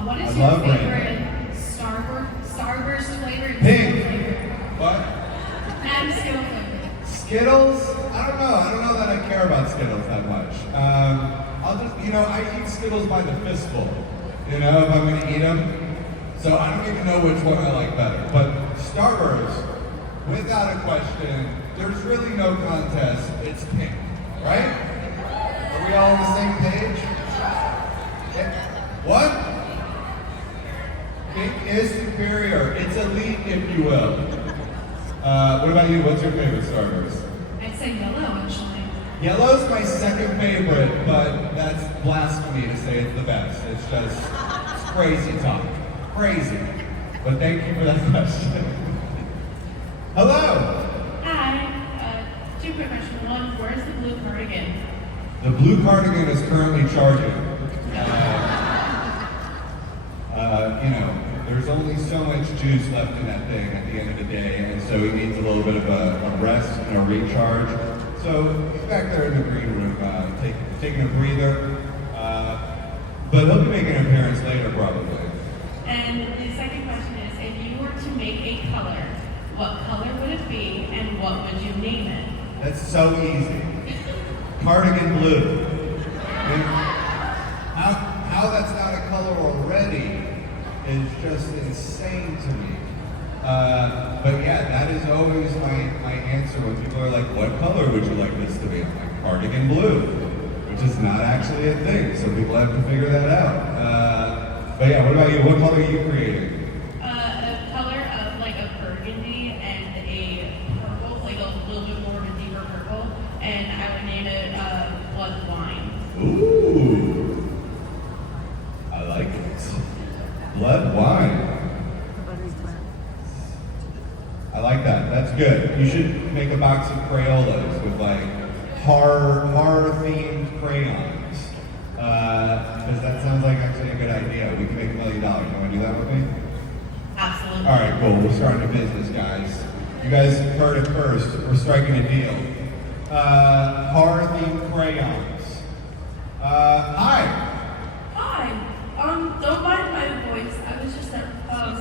What I is your love favorite Starburst flavor? Pink. Flavor? What? And Skittle flavor. Skittles? I don't know. I don't know that I care about Skittles that much. I'll just, I eat Skittles by the fistful. If I'm going to eat them. So I don't even know which one I like better. But Starburst, without a question, there's really no contest. It's pink, right? Are we all on the same page? What? Pink is superior. It's elite, if you will. What about you? What's your favorite Starburst? I'd say yellow, actually. Yellow's my second favorite, but that's blasphemy to say it's the best. It's just crazy talk. Crazy. But thank you for that question. Hello. Hi. Two quick questions. One, where's the blue cardigan? The blue cardigan is currently charging. There's only so much juice left in that thing at the end of the day, and so he needs a little bit of a rest and a recharge. So he's back there in the green room, taking a breather. But he'll be making an appearance later, probably. And the second question is, if you were to make a color, what color would it be, and what would you name it? That's so easy. Cardigan blue. How that's not a color already is just insane to me. But yeah, that is always my answer when people are like, what color would you like this to be? I'm like, cardigan blue, which is not actually a thing, so people have to figure that out. But yeah, what about you? What color are you creating? A color of like a burgundy and a purple, like a little bit more of a deeper purple, and I would name it blood wine. Ooh, I like it. Blood wine. I like that. That's good. You should make a box of Crayolas with like horror-themed crayons. Because that sounds like actually a good idea. We can make $1 million. You want to do that with me? Absolutely. All right, cool. We're starting a business, guys. You guys heard it first. We're striking a deal. Horror-themed crayons. Hi. Hi. Don't mind my voice. I was just at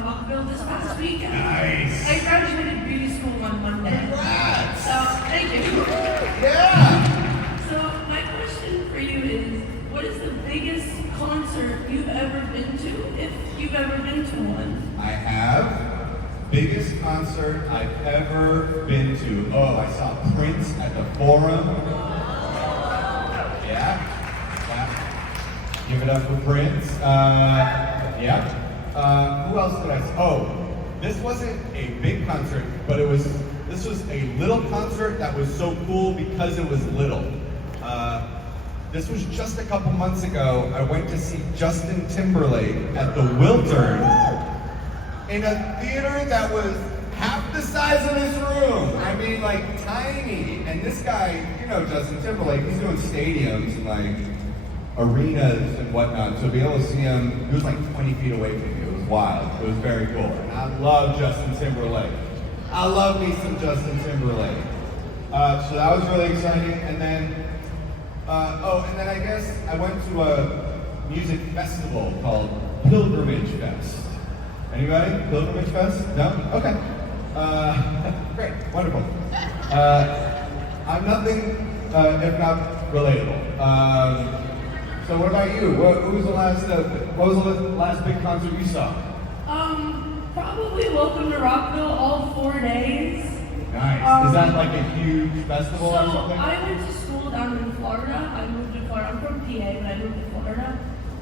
Rockville this past week. Nice. I graduated beauty school on Monday. Congrats. So, thank you. Yeah. So, my question for you is, what is the biggest concert you've ever been to, if you've ever been to one? I have. Biggest concert I've ever been to. Oh, I saw Prince at the Forum. Yeah. Give it up for Prince. Yeah. Who else did I see? Oh, this wasn't a big concert, but this was a little concert that was so cool because it was little. This was just a couple months ago. I went to see Justin Timberlake at the Wiltern in a theater that was half the size of this room. I mean, like tiny. And this guy, Justin Timberlake, he's doing stadiums and like arenas and whatnot. So to be able to see him, he was like 20 feet away from me. It was wild. It was very cool. And I love Justin Timberlake. I love me some Justin Timberlake. So that was really exciting. And then, I guess I went to a music festival called Pilgrimage Fest. Anybody? Pilgrimage Fest? No? Okay. Great. Wonderful. I'm nothing if not relatable. So what about you? What was the last big concert you saw? Probably Welcome to Rockville all 4 days. Nice. Is that like a huge festival or something? So I went to school down in Florida. I moved to Florida. I'm from PA, but I moved to Florida.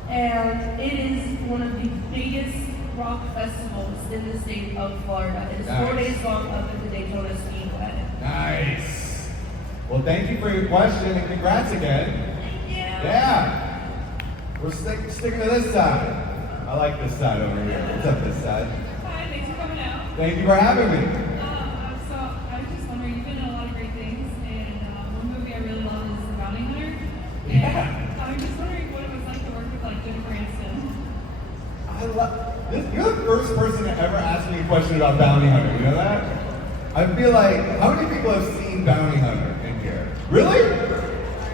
And it is one of the biggest rock festivals in the state of Florida. It is 4 days long up at the Daytona Speedway. Nice. Well, thank you for your question and congrats again. Thank you. Yeah. We're sticking to this side. I like this side over here. What's up, this side? Hi, thanks for coming out. Thank you for having me. So I was just wondering, you've been in a lot of great things, and one movie I really love is The Bounty Hunter. Yeah. And I'm just wondering what it was like to work with like Jennifer Aniston. You're the first person to ever ask me a question about Bounty Hunter. You know that? I feel like, how many people have seen Bounty Hunter in here? Really?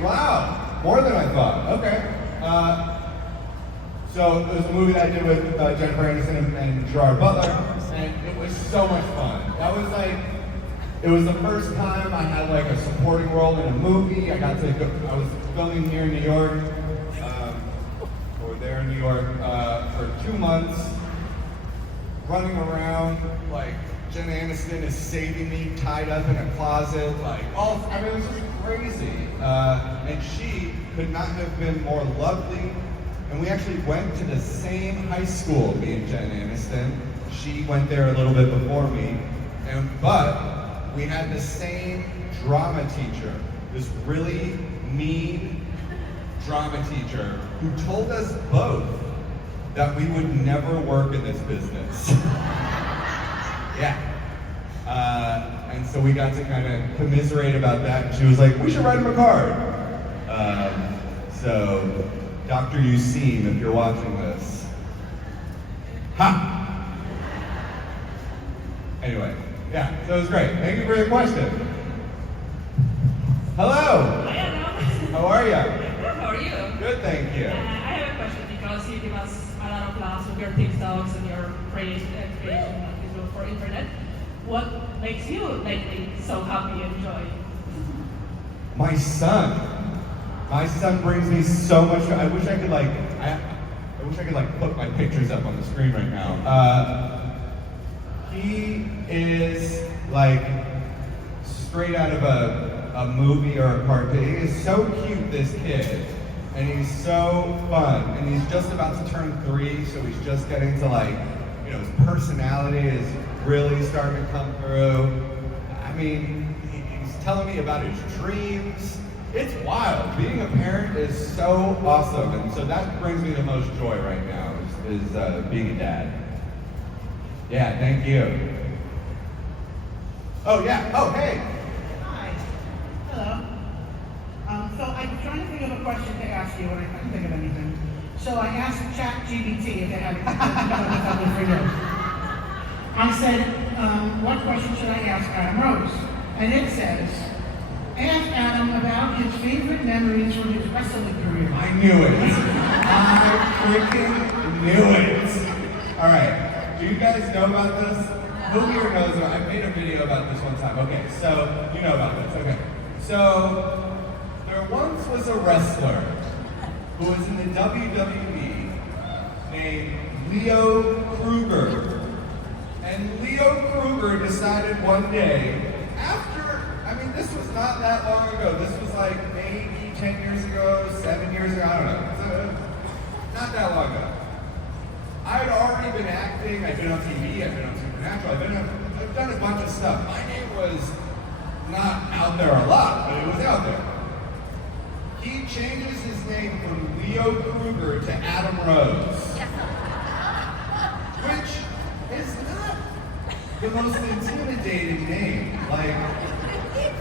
Wow. More than I thought. Okay. So it was a movie that I did with Jennifer Aniston and Gerard Butler, and it was so much fun. That was like, it was the first time I had like a supporting role in a movie. I was filming here in New York, or there in New York, for 2 months, running around, like Jen Aniston is saving me, tied up in a closet, like, I mean, it was just crazy. And she could not have been more lovely. And we actually went to the same high school, me and Jen Aniston. She went there a little bit before me, but we had the same drama teacher, this really mean drama teacher who told us both that we would never work in this business. Yeah. And so we got to kind of commiserate about that. And she was like, we should write him a card. So, Dr. Yusin, if you're watching this. Ha! Anyway, yeah, so it was great. Thank you for your question. Hello! Hi, Anna. How are you? Good, how are you? Good, thank you. I have a question because you give us a lot of class with your TikToks and your creation that you do for internet. What makes you lately so happy and joy? My son. My son brings me so much joy. I wish I could put my pictures up on the screen right now. He is like straight out of a movie or a cartoon. He is so cute, this kid. And he's so fun. And he's just about to turn 3, so he's just getting to like, his personality is really starting to come through. I mean, he's telling me about his dreams. It's wild. Being a parent is so awesome. And so that brings me the most joy right now, is being a dad. Yeah, thank you. Oh, yeah. Oh, hey. Hi. Hello. So I'm trying to think of a question to ask you, and I couldn't think of anything. So I asked ChatGPT if it had something for you. I said, what question should I ask Adam Rose? And it says, ask Adam about his favorite memories from his wrestling career. I knew it. I freaking knew it. All right. Do you guys know about this? Who here knows about I made a video about this one time. Okay, so you know about this. Okay. So there once was a wrestler who was in the WWE named Leo Kruger. And Leo Kruger decided one day, this was not that long ago. This was like maybe 10 years ago, 7 years ago, I don't know. So, not that long ago. I had already been acting, I'd been on TV, I'd been on Supernatural, I've done a bunch of stuff. My name was not out there a lot, but it was out there. He changes his name from Leo Kruger to Adam Rose. Which is not the most intimidating name. Like,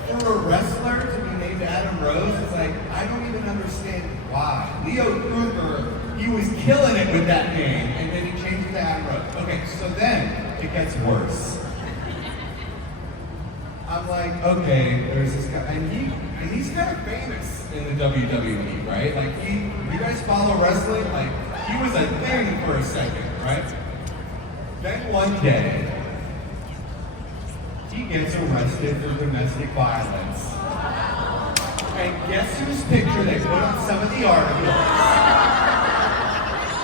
for a wrestler to be named Adam Rose, it's like, I don't even understand why. Leo Kruger, he was killing it with that name, and then he changed it to Adam Rose. Okay, so then it gets worse. I'm like, okay, there's this guy, and he's kind of famous in the WWE, right? Like, you guys follow wrestling? Like, he was a thing for a second, right? Then one day, he gets arrested for domestic violence. And guess whose picture they put on some of the articles?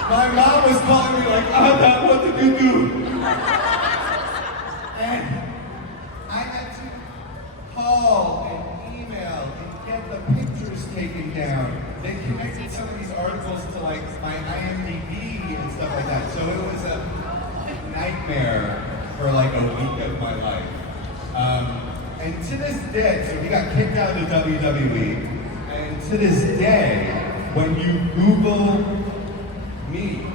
My mom was calling me like, Dad, what did you do? And I had to call and email and get the pictures taken down. They connected some of these articles to like my IMDb and stuff like that. So it was a nightmare for like a week of my life. And to this day, so he got kicked out of the WWE, and to this day, when you Google me,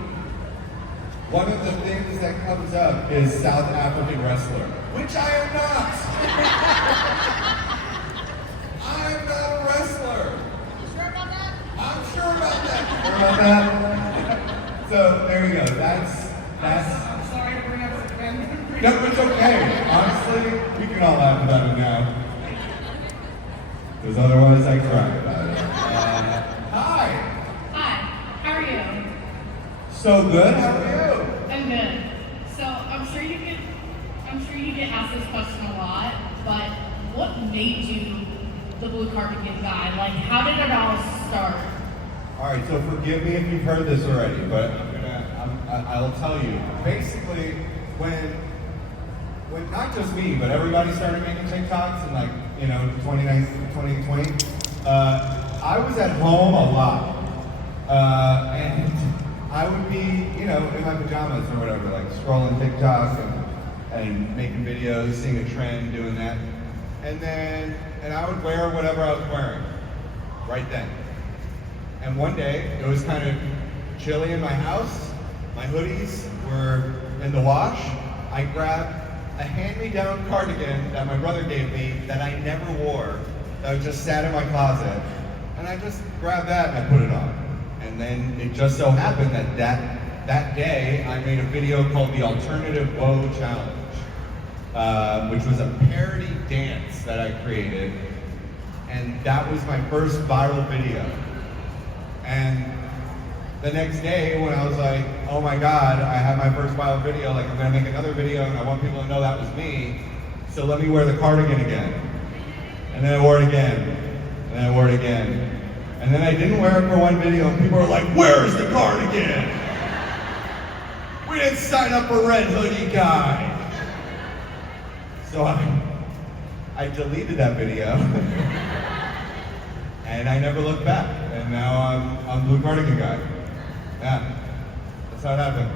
one of the things that comes up is South African wrestler, which I am not. I am not a wrestler. You sure about that? I'm sure about that. Sure about that? So there we go. That's. I'm sorry to bring up the family. No, it's okay. Honestly, we can all laugh about it now. Because otherwise I cry about it. Hi. Hi, how are you? So good, how are you? I'm good. So I'm sure you get asked this question a lot, but what made you the Blue Cardigan Guy? Like, how did it all start? All right, so forgive me if you've heard this already, but I'll tell you. Basically, when not just me, but everybody started making TikToks in 2020, I was at home a lot, and I would be, in my pajamas or whatever, like scrolling TikTok and making videos, seeing a trend, doing that, and I would wear whatever I was wearing right then. And one day, it was kind of chilly in my house. My hoodies were in the wash. I grabbed a hand-me-down cardigan that my brother gave me that I never wore, that just sat in my closet. And I just grabbed that and I put it on. And then it just so happened that day, I made a video called the Alternative Woe Challenge, which was a parody dance that I created. And that was my first viral video. And the next day, when I was like, oh my God, I have my first viral video, like I'm gonna make another video and I want people to know that was me, so let me wear the cardigan again. And then I wore it again, and then I wore it again. And then I didn't wear it for one video and people were like, where's the cardigan? We didn't sign up for Red Hoodie Guy. So I deleted that video. And I never looked back. And now I'm Blue Cardigan Guy. Yeah, that's how it happened.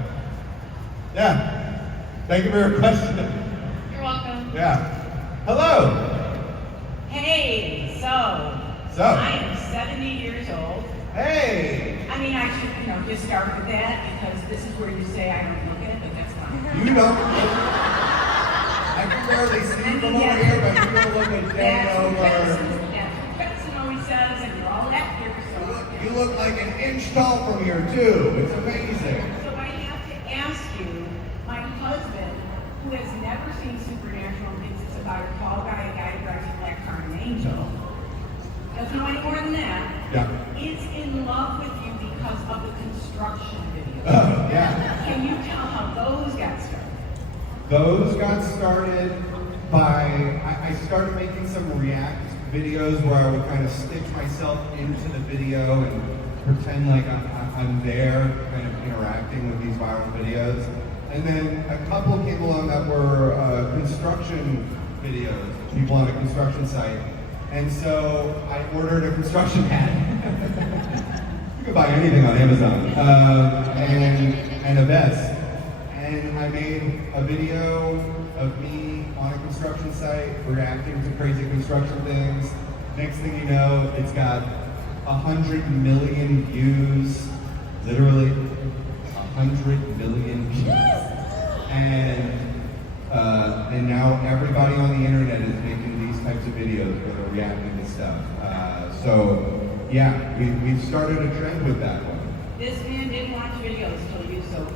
Yeah, thank you for your question. You're welcome. Yeah. Hello. Hey, so I am 70 years old. Hey. I mean, I should, just start with that because this is where you say I don't look it, but that's fine. You don't. I can barely see from over here, but you're gonna look at Dan over. Always says, and you're all that here, so. You look like an inch tall from here too. It's amazing. So I have to ask you, my husband, who has never seen Supernatural and thinks it's about a tall guy, a guy who drives a black car and an angel, doesn't know any more than that, is in love with you because of the construction videos. Oh, yeah. Can you tell how those got started? Those got started by, I started making some React videos where I would kind of stitch myself into the video and pretend like I'm there, kind of interacting with these viral videos. And then a couple came along that were construction videos, people on a construction site. And so I ordered a construction hat. You can buy anything on Amazon. And a vest. And I made a video of me on a construction site reacting to crazy construction things. Next thing you know, it's got 100 million views, literally 100 million views. And now everybody on the internet is making these types of videos where they're reacting to stuff. So yeah, we've started a trend with that one. This man didn't watch videos till you, so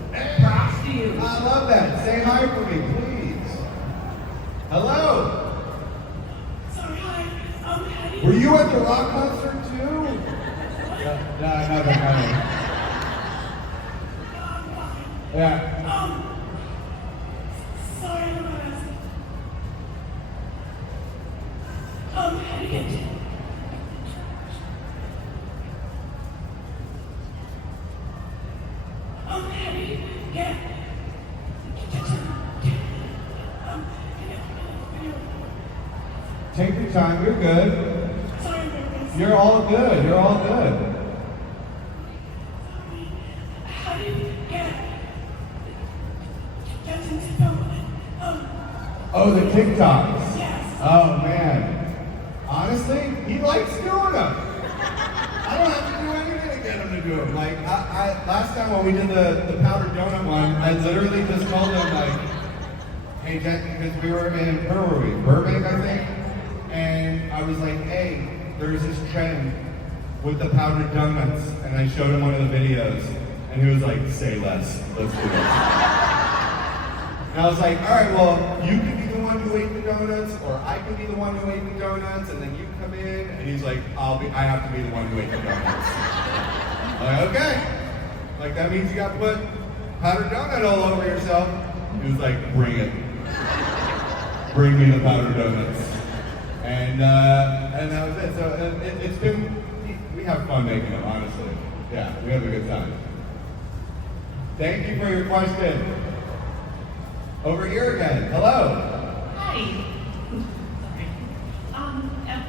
props to you. I love that. Say hi for me, please. Hello. Sorry, hi. Were you at the rock concert too? No, not that Yeah. Sorry, I don't know. How do you get to? How do you get? Take your time. You're good. Sorry, You're all good. You're all good. how do you get? Justin's phone. Oh, the TikToks. Yes. Oh man. Honestly, he likes doing them. I don't have to do anything to get him to do them. Like I last time when we did the powdered donut one, I literally just told him like, hey, Jack, because we were in where were we? Burbank, I think. And I was like, hey, there's this trend with the powdered donuts, and I showed him one of the videos, and he was like, say less, let's do this. And I was like, all right, well, you can be the one who ate the donuts, or I can be the one who ate the donuts, and then you come in, and he's like, I have to be the one who ate the donuts. I'm like, okay. Like, like, that means you got to put powdered donut all over yourself. He was like, bring it. Bring me the powdered donuts. And that was it. So it's been, we have fun making them, honestly. Yeah, we have a good time. Thank you for your question. Over here again. Hello. Hi.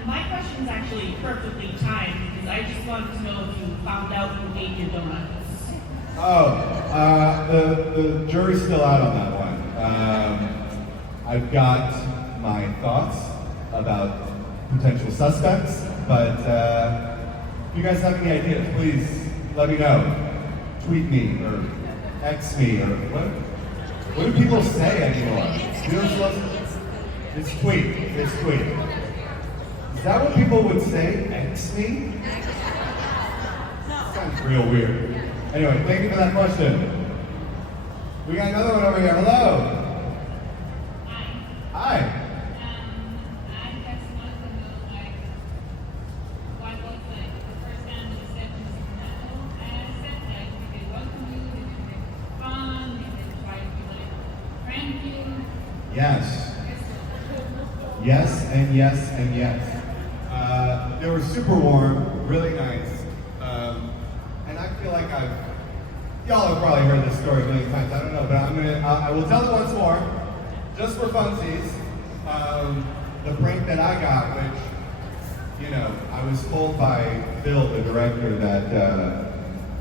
My question's actually perfectly timed because I just wanted to know if you found out who ate your donuts. The jury's still out on that one. I've got my thoughts about potential suspects, but if you guys have any ideas, please let me know. Tweet me or X me or what do people say anymore? It's tweet. It's tweet. Is that what people would say? X me? Sounds real weird. Anyway, thank you for that question. We got another one over here. Hello. Hi. I just wanted to know, like, what was like the first time you stepped into Supernatural asset? Like, did they welcome you? Did they make fun? Did they try to like friend you? Yes. Yes and yes and yes. They were super warm, really nice, and I feel like y'all have probably heard this story a million times. I don't know, but I will tell it once more, just for funsies. The prank that I got, which, I was told by Phil, the director,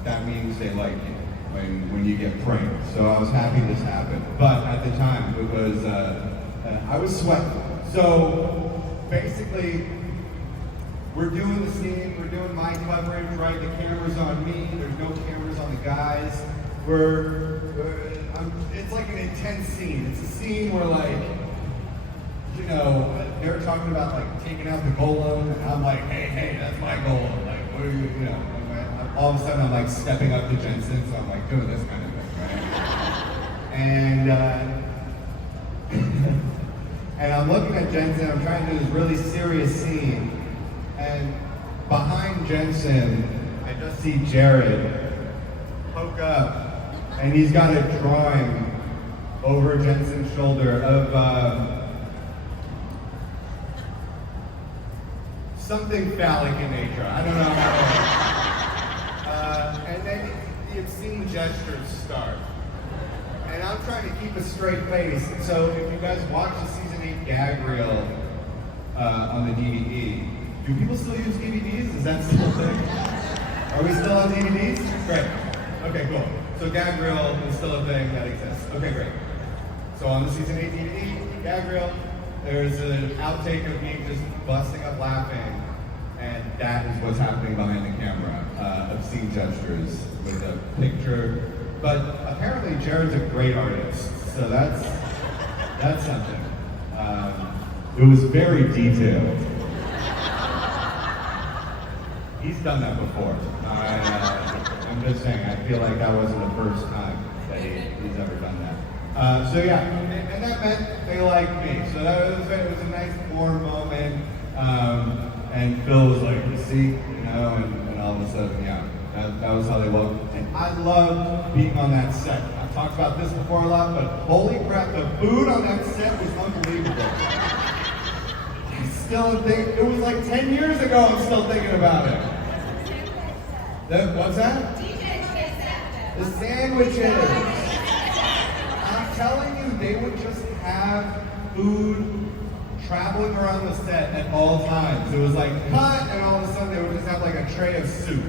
that means they like you when you get pranked. So I was happy this happened, but at the time it was I was sweating. So basically, we're doing the scene, we're doing my coverage, right? The camera's on me, there's no cameras on the guys. It's like an intense scene. It's a scene where they're talking about like taking out the golem, and I'm like, hey, that's my golem. Like, what are you, all of a sudden I'm like stepping up to Jensen, so I'm like doing this kind of thing, right? And and I'm looking at Jensen, I'm trying to do this really serious scene, and behind Jensen, I just see Jared poke up, and he's got a drawing over Jensen's shoulder of something phallic in nature. I don't know how and then the obscene gestures start. And I'm trying to keep a straight face. So if you guys watch the season 8 gag reel on the DVD, do people still use DVDs? Is that still a thing? Are we still on DVDs? Great. Okay, cool. So gag reel is still a thing that exists. Okay, great. So on the season 8 DVD, gag reel, there's an outtake of me just busting up laughing, and that is what's happening behind the camera. Obscene gestures with a picture. But apparently Jared's a great artist, so that's something. It was very detailed. He's done that before. I'm just saying, I feel like that wasn't the first time that he's ever done that. So yeah, and that meant they liked me. So it was a nice warm moment. And Phil was like, you see, and all of a sudden, yeah, that was how they welcomed. And I loved being on that set. I've talked about this before a lot, but holy crap, the food on that set was unbelievable. I still think, it was like 10 years ago, I'm still thinking about it. What's that? The sandwiches. I'm telling you, they would just have food traveling around the set at all times. It was like cut, and all of a sudden they would just have like a tray of soup.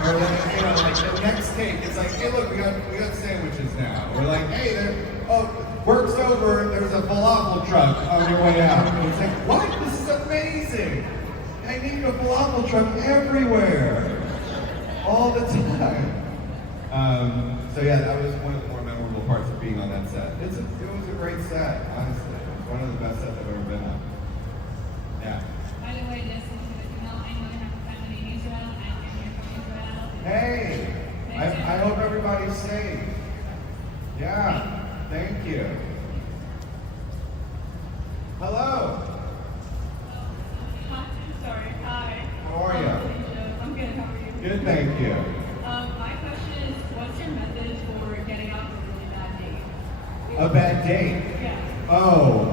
Or then, like the next take, it's like, hey, look, we got sandwiches now. We're like, hey, work's over. There's a falafel truck on your way out. And it's like, what? This is amazing. I need a falafel truck everywhere, all the time. So yeah, that was one of the more memorable parts of being on that set. It was a great set, honestly. One of the best sets I've ever been on. Yeah. By the way, just so you know, I know you have a family in Israel, and I'm here from Israel. Hey, I hope everybody's safe. Yeah, thank you. Hello. I'm sorry. Hi. How are you? I'm good. How are you? Good, thank you. My question is, what's your A bad date? Yeah. Oh,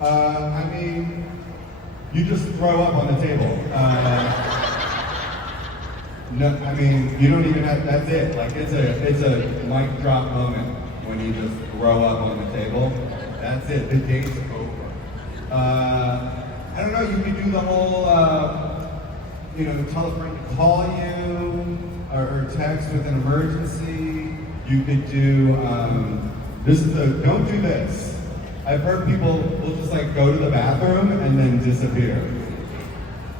I mean, you just throw up on the table. No, I mean, you don't even have, that's it. Like, it's a mic drop moment when you just throw up on the table. That's it, the date's over. I don't know, you could do the whole, tell a friend to call you, or text with an emergency. You could do, don't do this. I've heard people will just like go to the bathroom and then disappear.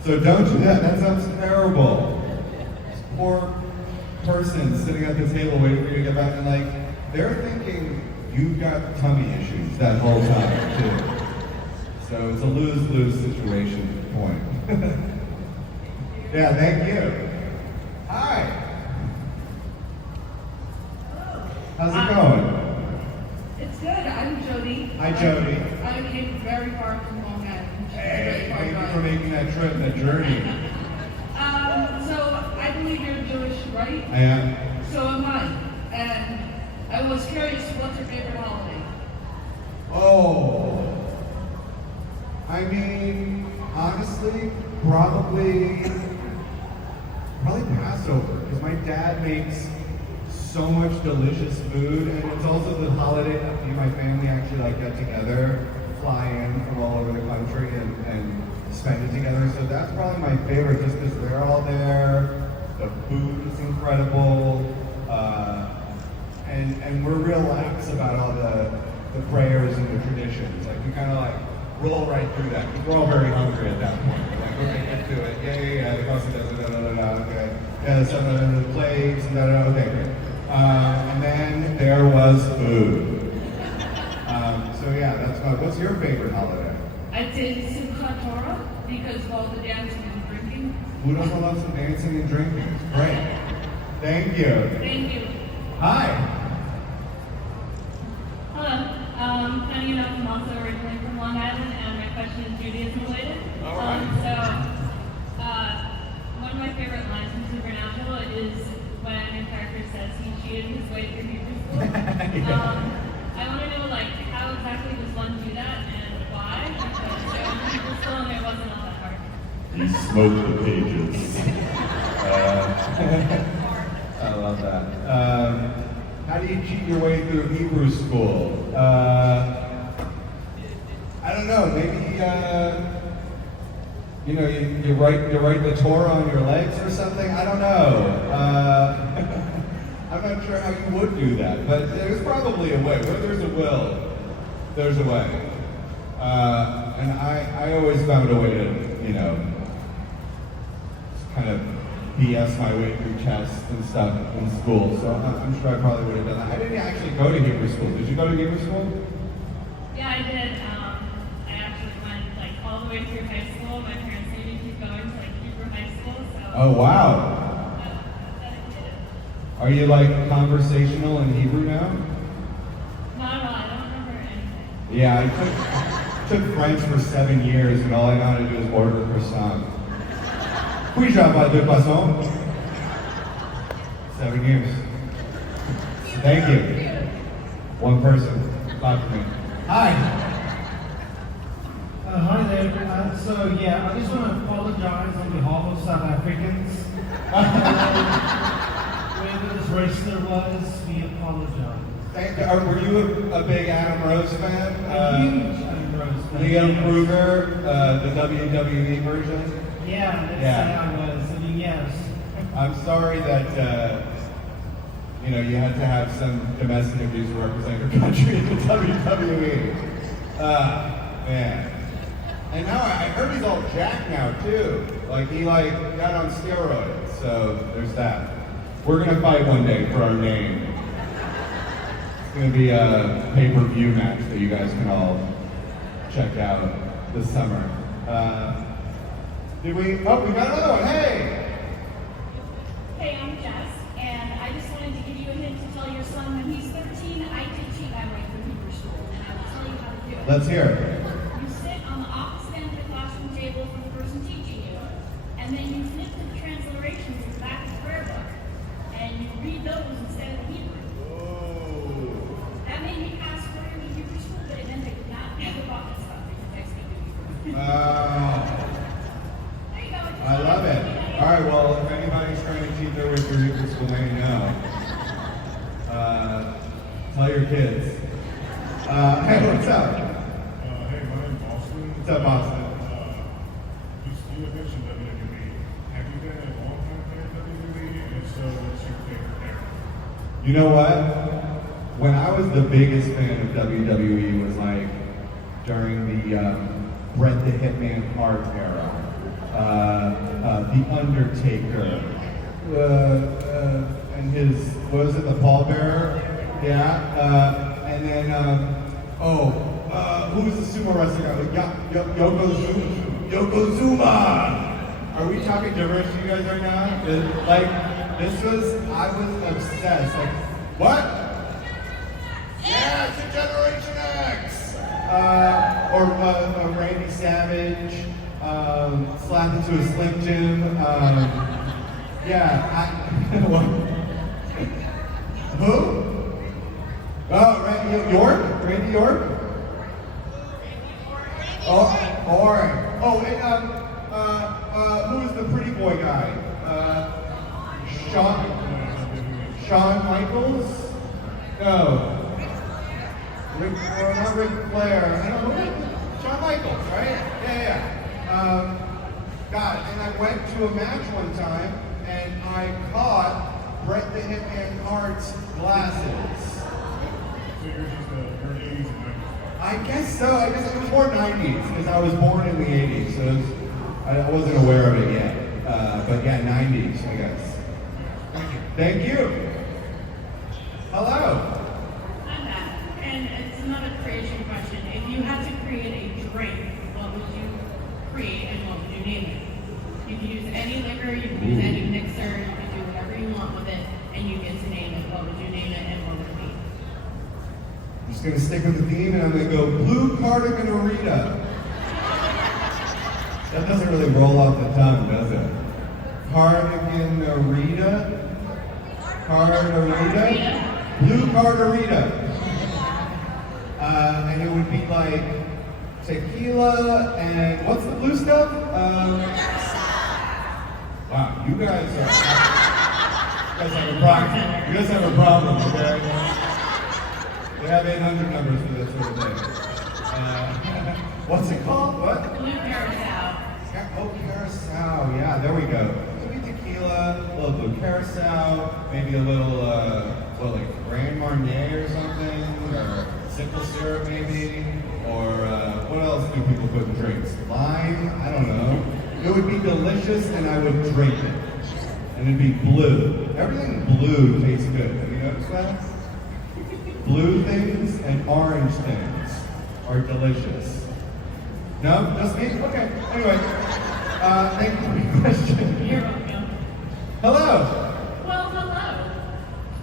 So don't do that, that sounds terrible. This poor person sitting at the table waiting for you to get back and like, they're thinking you've got tummy issues that whole time too. So it's a lose-lose situation point. Yeah, thank you. Hi. How's it going? It's good. I'm Jody. Hi, Jody. I came very far from Long Island. Hey, thank you for making that trip, that journey. So I believe you're Jewish, right? I am. So am I. And I was curious, what's your favorite holiday? Oh. I mean, honestly, probably Passover, because my dad makes so much delicious food, and it's also the holiday that me and my family actually like get together, fly in from all over the country and spend it together. So that's probably my favorite, just because they're all there, the food is incredible, and we're real lax about all the prayers and the traditions. Like we kind of like roll right through that. We're all very hungry at that point. We're like, okay, get to it. Yeah. The cost does it, okay. Yeah, the stuff, the plates, okay, great. And then there was food. So yeah, that's what's your favorite holiday? I'd say Simchat Torah, because of all the dancing and drinking. Who doesn't love some dancing and drinking? It's great. Thank you. Thank you. Hi. Hello. Funny enough, I'm also originally from Long Island, and my question is Judaism related. All right. One of my favorite lines from Supernatural is when your character says he cheated his way through Hebrew school. I want to know, like, how exactly does one do that and why? Because there was Hebrew school and it wasn't all that hard. You smoked the pages. I love that. How do you cheat your way through Hebrew school? I don't know. Maybe you write the Torah on your legs or something. I don't know. I'm not sure how you would do that, but there's probably a way. Where there's a will, there's a way. And I always found a way to, kind of BS my way through tests and stuff in school, so I'm sure I probably would have done that. I didn't actually go to Hebrew school. Did you go to Hebrew school? Yeah, I did. I actually went all the way through high school. My parents made me keep going to Hebrew high school. So. Oh wow! That I did. Are you conversational in Hebrew now? No, I don't remember anything. Yeah, I took French for 7 years, and all I know how to do is order a croissant. Puis-je avoir deux croissants? 7 years. Thank you. One person. Clap for me. Hi. Hi there. I just want to apologize on behalf of South Africans. Whoever this wrestler was, we apologize. Were you a big Adam Rose fan? A huge Adam Rose fan. Leo Kruger, the WWE version? Yeah, let's say I was. Yes. I'm sorry that you had to have some domestic abuse to represent your country in the WWE. Man. And now I heard he's all jacked now too. He got on steroids. So there's that. We're gonna fight one day for our name. It's gonna be a pay-per-view match that you guys can all check out this summer. We got another one. Hey! Hey, I'm Jess, and I just wanted to give you a hint to tell your son when he's 13, I did cheat my way through Hebrew school, and I will tell you how to do it. Let's hear it. You sit on the opposite end of the classroom table from the person teaching you, and then you flip to the transliterations at the back of the prayer book, and you read those instead of the Hebrew. Whoa. Puerto Rico Spillane now. Tell your kids. Hey, what's up? Hey, my name's Austin. What's up, Austin? You had mentioned WWE. Have you been a long time fan of WWE? And if so, what's your favorite era? You know what? When I was the biggest fan of WWE was like during the Bret the Hitman Hart era, The Undertaker, and his, what was it, the pallbearer? Yeah, and then, who was the sumo wrestler guy? Yokozuna! Are we talking gibberish to you guys right now? I was obsessed. Like, what? Yeah, it's a Generation X! Or Randy Savage, slapped into a Slim Jim. Who? Oh, Randy York? Oh, alright. Oh, and who's the pretty boy guy? Shawn Michaels? No. Not Ric Flair. I don't know. Shawn Michaels, right? Yeah. God, and I went to a match one time, and I caught Bret the Hitman Hart's glasses. So you're just a early 80s and 90s. I guess so. I guess it was more 90s, because I was born in the 80s, so I wasn't aware of it yet. But yeah, 90s, I guess. Thank you. Hello. I'm Matt, and it's another creation question. If you had to create a drink, what would you create and what would you name it? You could use any liquor, you could use any mixer, you could do whatever you want with it, and you get to name it. What would you name it and what would it be? I'm just going to stick with the theme, and I'm going to go Blue Cardigan Guy. That doesn't really roll off the tongue, does it? Cardigan Guy? Blue Cardigan. And it would be like tequila and what's the blue stuff? Wow, you guys have a problem. You guys have a problem, okay? They have 800 numbers for this sort of thing. What's it called? What? Blue Carousel. Oh, Carousel. Yeah, there we go. Tequila, a little blue Carousel, maybe a little, like Grand Marnier or something, or simple syrup maybe, or what else do people put in drinks? Lime? I don't know. It would be delicious and I would drink it. And it'd be blue. Everything blue tastes good. Have you noticed that? Blue things and orange things are delicious. No? Just me? Okay. Anyway, thank you for your question. You're welcome. Hello. Well, hello.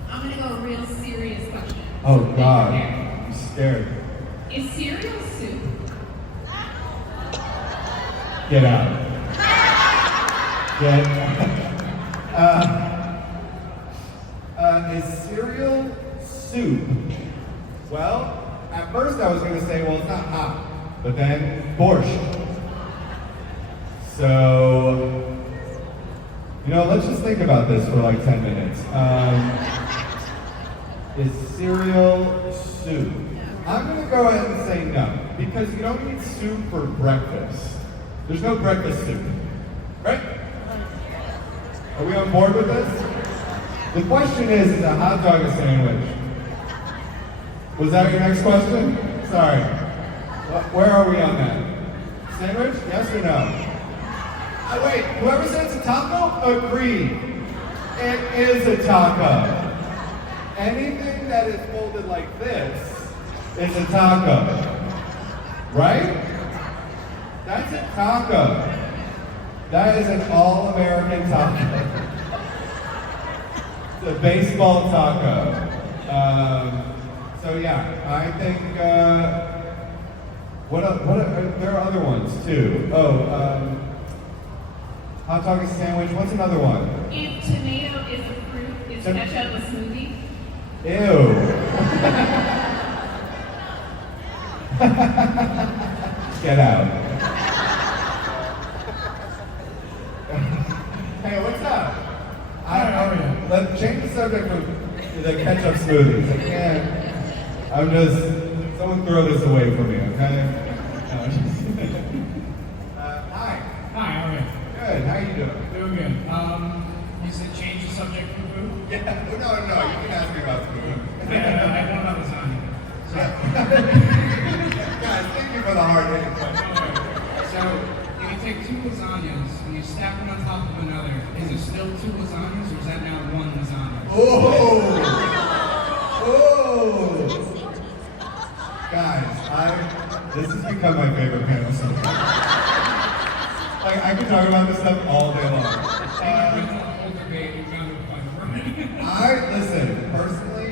I'm gonna go a real serious question. Oh God, I'm scared. Is cereal soup? Get out. Is cereal soup? Well, at first I was going to say, well, it's not hot, but then Borch. So, let's just think about this for like 10 minutes. Is cereal soup? I'm going to go ahead and say no, because you don't need soup for breakfast. There's no breakfast soup, right? Are we on board with this? The question is a hot dog a sandwich? Was that your next question? Sorry. Where are we on that? Sandwich? Yes or no? Wait, whoever said it's a taco? Agreed. It is a taco. Anything that is folded like this is a taco. Right? That's a taco. That is an all-American taco. It's a baseball taco. So yeah, I think, there are other ones too. Hot dog is a sandwich, what's another one? If tomato is a fruit, is ketchup a smoothie? Ew. Get out. Hey, what's up? Hi, how are you? let's change the subject from the ketchup smoothies. I can't. I'm just, someone throw this away from me, okay? Hi. Hi, how are you? Good, how you doing? Doing good. You said change the subject from food? Yeah, no, you can ask me about food. I don't have lasagna. Guys, thank you for the hard hitting question. So, if you take two lasagnas and you stack them on top of another, is it still two lasagnas or is that now one lasagna? Oh! Guys, this has become my favorite panel sometimes. Like, I could talk about this stuff all day long. Listen, personally,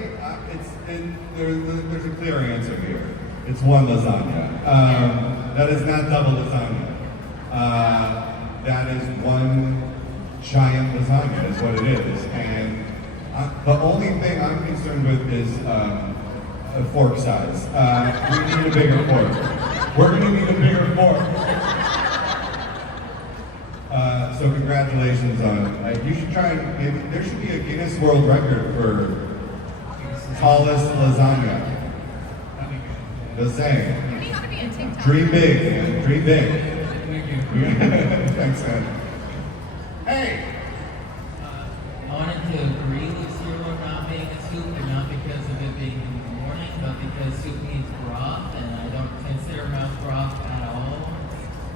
there's a clear answer here. It's one lasagna. That is not double lasagna. That is one giant lasagna, is what it is. And the only thing I'm concerned with is fork size. We need a bigger fork. We're gonna need a bigger fork. So congratulations on, you should try, maybe, there should be a Guinness World Record for tallest lasagna. Just saying. Dream big, man. Dream big. Thanks, man. Hey! I wanted to agree with you on not being a soup, and not because of it being in the morning, but because soup needs broth, and I don't consider mouth broth at all.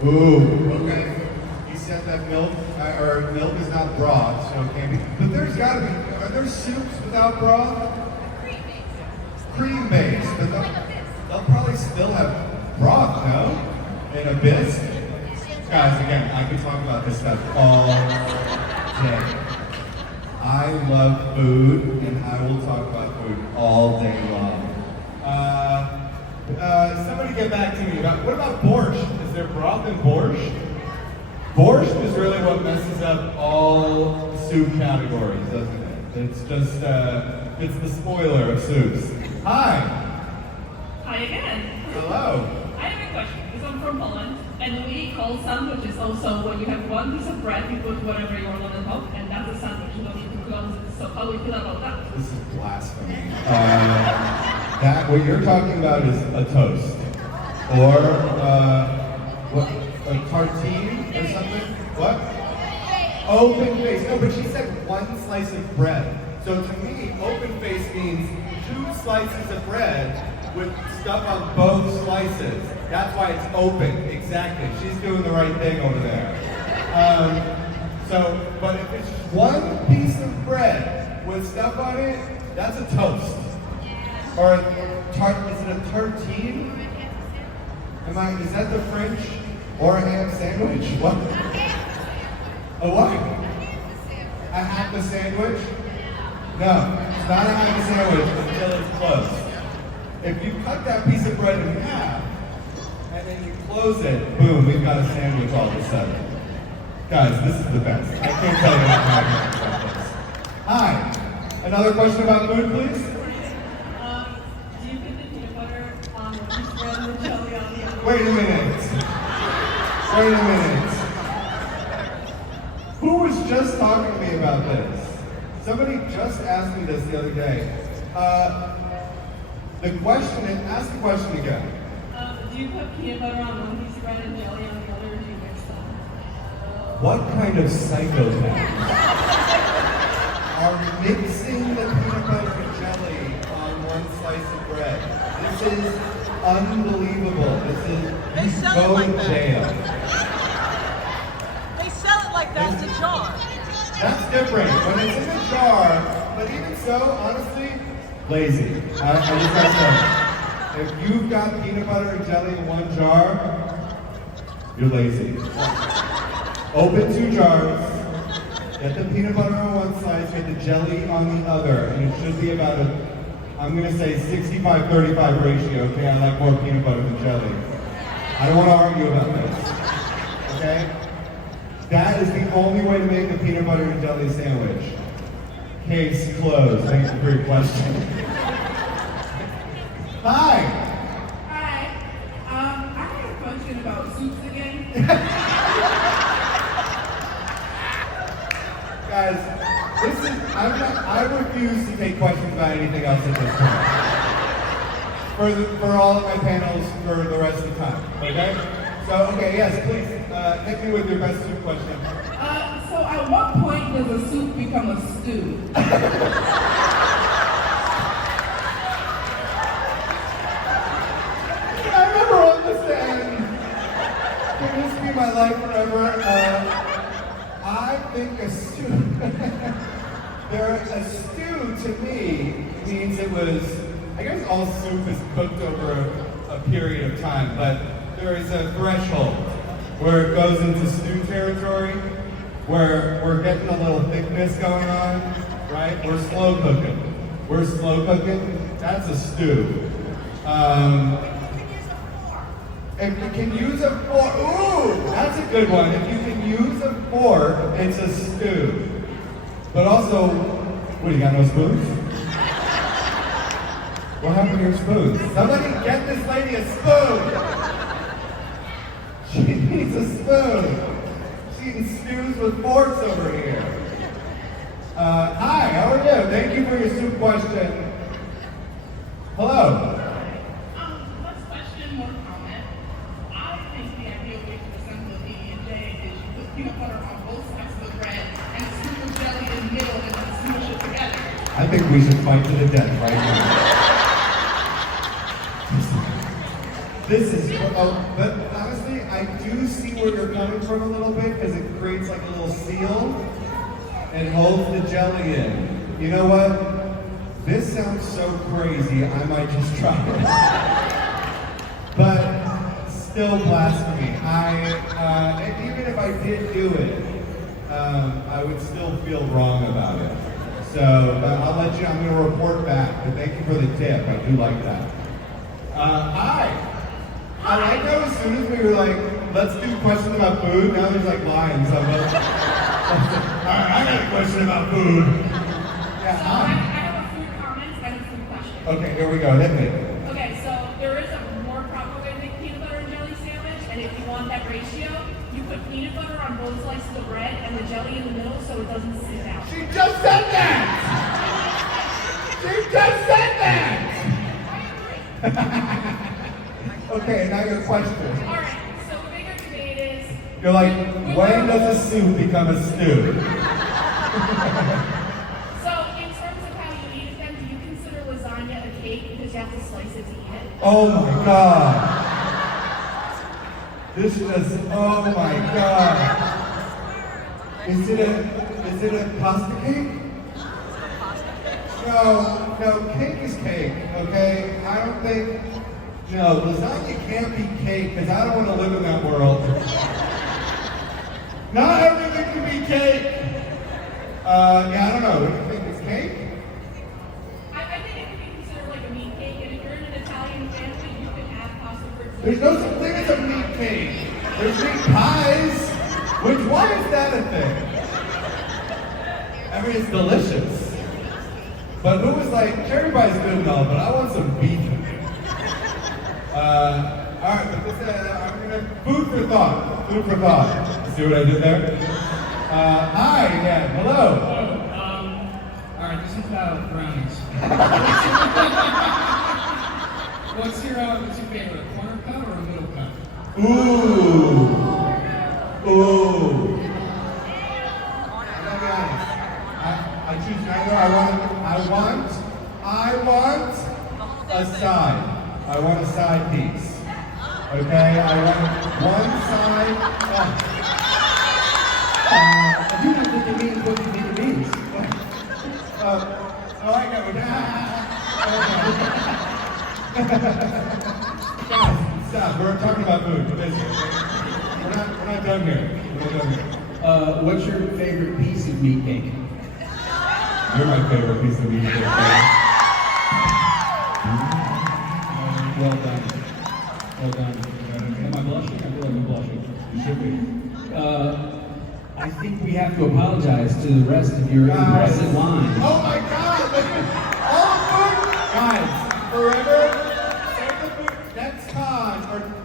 Ooh, okay. You said that milk is not broth, so it can't be. But there's gotta be. Are there soups without broth? Cream based, but they'll probably still have broth, no? In a bisque. Guys, again, I could talk about this stuff all day. I love food, and I will talk about food all day long. Somebody get back to me. What about Borch? Is there broth in Borch? Borch is really what messes up all soup categories, doesn't it? It's just, it's the spoiler of soups. Hi! Hi again. Hello. I have a question, because I'm from Poland, and we call sandwiches also when you have one piece of bread, you put whatever you want on the top, and that's a sandwich, you don't need to close it. So how do you feel about that? This is blasphemy. What you're talking about is a toast. Or, a tartine or something? What? Open face. No, but she said one slice of bread. So to me, open face means 2 slices of bread with stuff on both slices. That's why it's open. Exactly. She's doing the right thing over there. But if it's just one piece of bread with stuff on it, that's a toast. Or is it a tartine? Is that the French? Or a ham sandwich? What? A what? A ham sandwich? No, it's not a ham sandwich until it's close. If you cut that piece of bread in half, and then you close it, boom, we've got a sandwich all of a sudden. Guys, this is the best. I can't tell you how I'm talking about this. Hi, another question about food, please? Do you put the peanut butter on the piece bread and the jelly on the other? Wait a minute. Who was just talking to me about this? Somebody just asked me this the other day. Ask the question again. Do you put peanut butter on one piece of bread and jelly on the other, or do you mix them? What kind of psychopath are mixing the peanut butter and jelly on one slice of bread? This is unbelievable. You go to jail. They sell it like that's a jar. That's different. When it's in a jar, but even so, honestly, lazy. I just gotta say, if you've got peanut butter and jelly in one jar, you're lazy. Open 2 jars, get the peanut butter on one side, get the jelly on the other, and it should be about I'm gonna say 65-35 ratio, okay? I like more peanut butter than jelly. I don't wanna argue about this, okay? That is the only way to make a peanut butter and jelly sandwich. Case closed. Thank you for your question. Hi! Hi. I have a question about soups again. Guys, I refuse to take questions about anything else at this point. For all of my panels for the rest of the time. Okay? So, okay, yes, please, hit me with your best soup question. So at what point does a soup become a stew? I remember on this end, can this be my life forever? I think a stew, a stew to me means it was, I guess all soup is cooked over a period of time, but there is a threshold where it goes into stew territory, where we're getting a little thickness going on, right? We're slow cooking. That's a stew. If you can use a fork, ooh, that's a good one. If you can use a fork, it's a stew. But also, what, you got no spoons? What happened to your spoons? Somebody get this lady a spoon! She needs a spoon. She's eating stews with forks over here. Hi, how are you? Thank you for your soup question. Hello. Less question, more comment. I think the ideal way to assemble a PB&J is you put peanut butter on both sides of the bread and a scoop of jelly in the middle and then smush it together. I think we should fight to the death right now. This is, but honestly, I do see where you're coming from a little bit because it creates like a little seal and holds the jelly in. You know what? This sounds so crazy, I might just try it. But still blasphemy. Even if I did do it, I would still feel wrong about it. So I'll let you, I'm going to report back. But thank you for the tip. I do like that. Hi. I like how as soon as we were like, let's do questions about food, now there's like lines of us. Alright, I got a question about food. Yeah, So I have a food comments and a food question. Okay, here we go. Hit me. Okay, so there is a more proper way to make peanut butter and jelly sandwich, and if you want that ratio, you put peanut butter on both slices of bread and the jelly in the middle so it doesn't sit out. She just said that! She just said that! Okay, now your question. Alright, so the bigger debate is... You're like, when does a soup become a stew? So, in terms of how you eat it then, do you consider lasagna a cake because you have to slice it to eat it? Oh my god. This just, oh my god. Is it a pasta cake? No, cake is cake, okay? I don't think, no, lasagna can't be cake because I don't want to live in that world. Not everything can be cake. Yeah, I don't know. What do you think? It's cake? I think it could be considered like a meat cake, and if you're in an Italian family, you could have pasta for dessert. There's no such thing as a meat cake. There's meat pies. Why is that a thing? I mean, it's delicious. But who was like, cherry pie's good and all, but I want some beef in it. Alright, but this, I'm gonna, food for thought. See what I did there? Hi again, hello. Alright, this is about brownies. What's your favorite, a corner cut or a middle cut? Ooh. I gotta be honest. I choose neither. I want a side. I want a side piece. Okay? I want one side. You know what you mean, what you mean. I know. Stop. We're talking about food. We're not done here. What's your favorite piece of meat cake? You're my favorite piece of meat cake. Well done. Am I blushing? I feel like I'm blushing. You should be. I think we have to apologize to the rest of your impressive line. Oh my God! All food, guys. Forever, save the food. Next con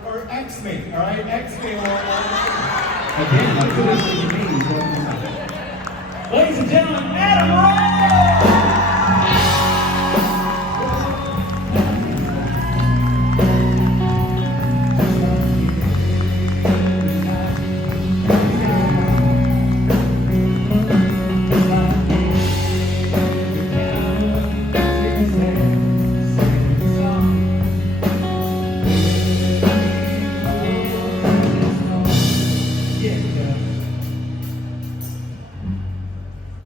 or X me. All right, X me. Again, I couldn't say the names. Ladies and gentlemen, Adam Rowe!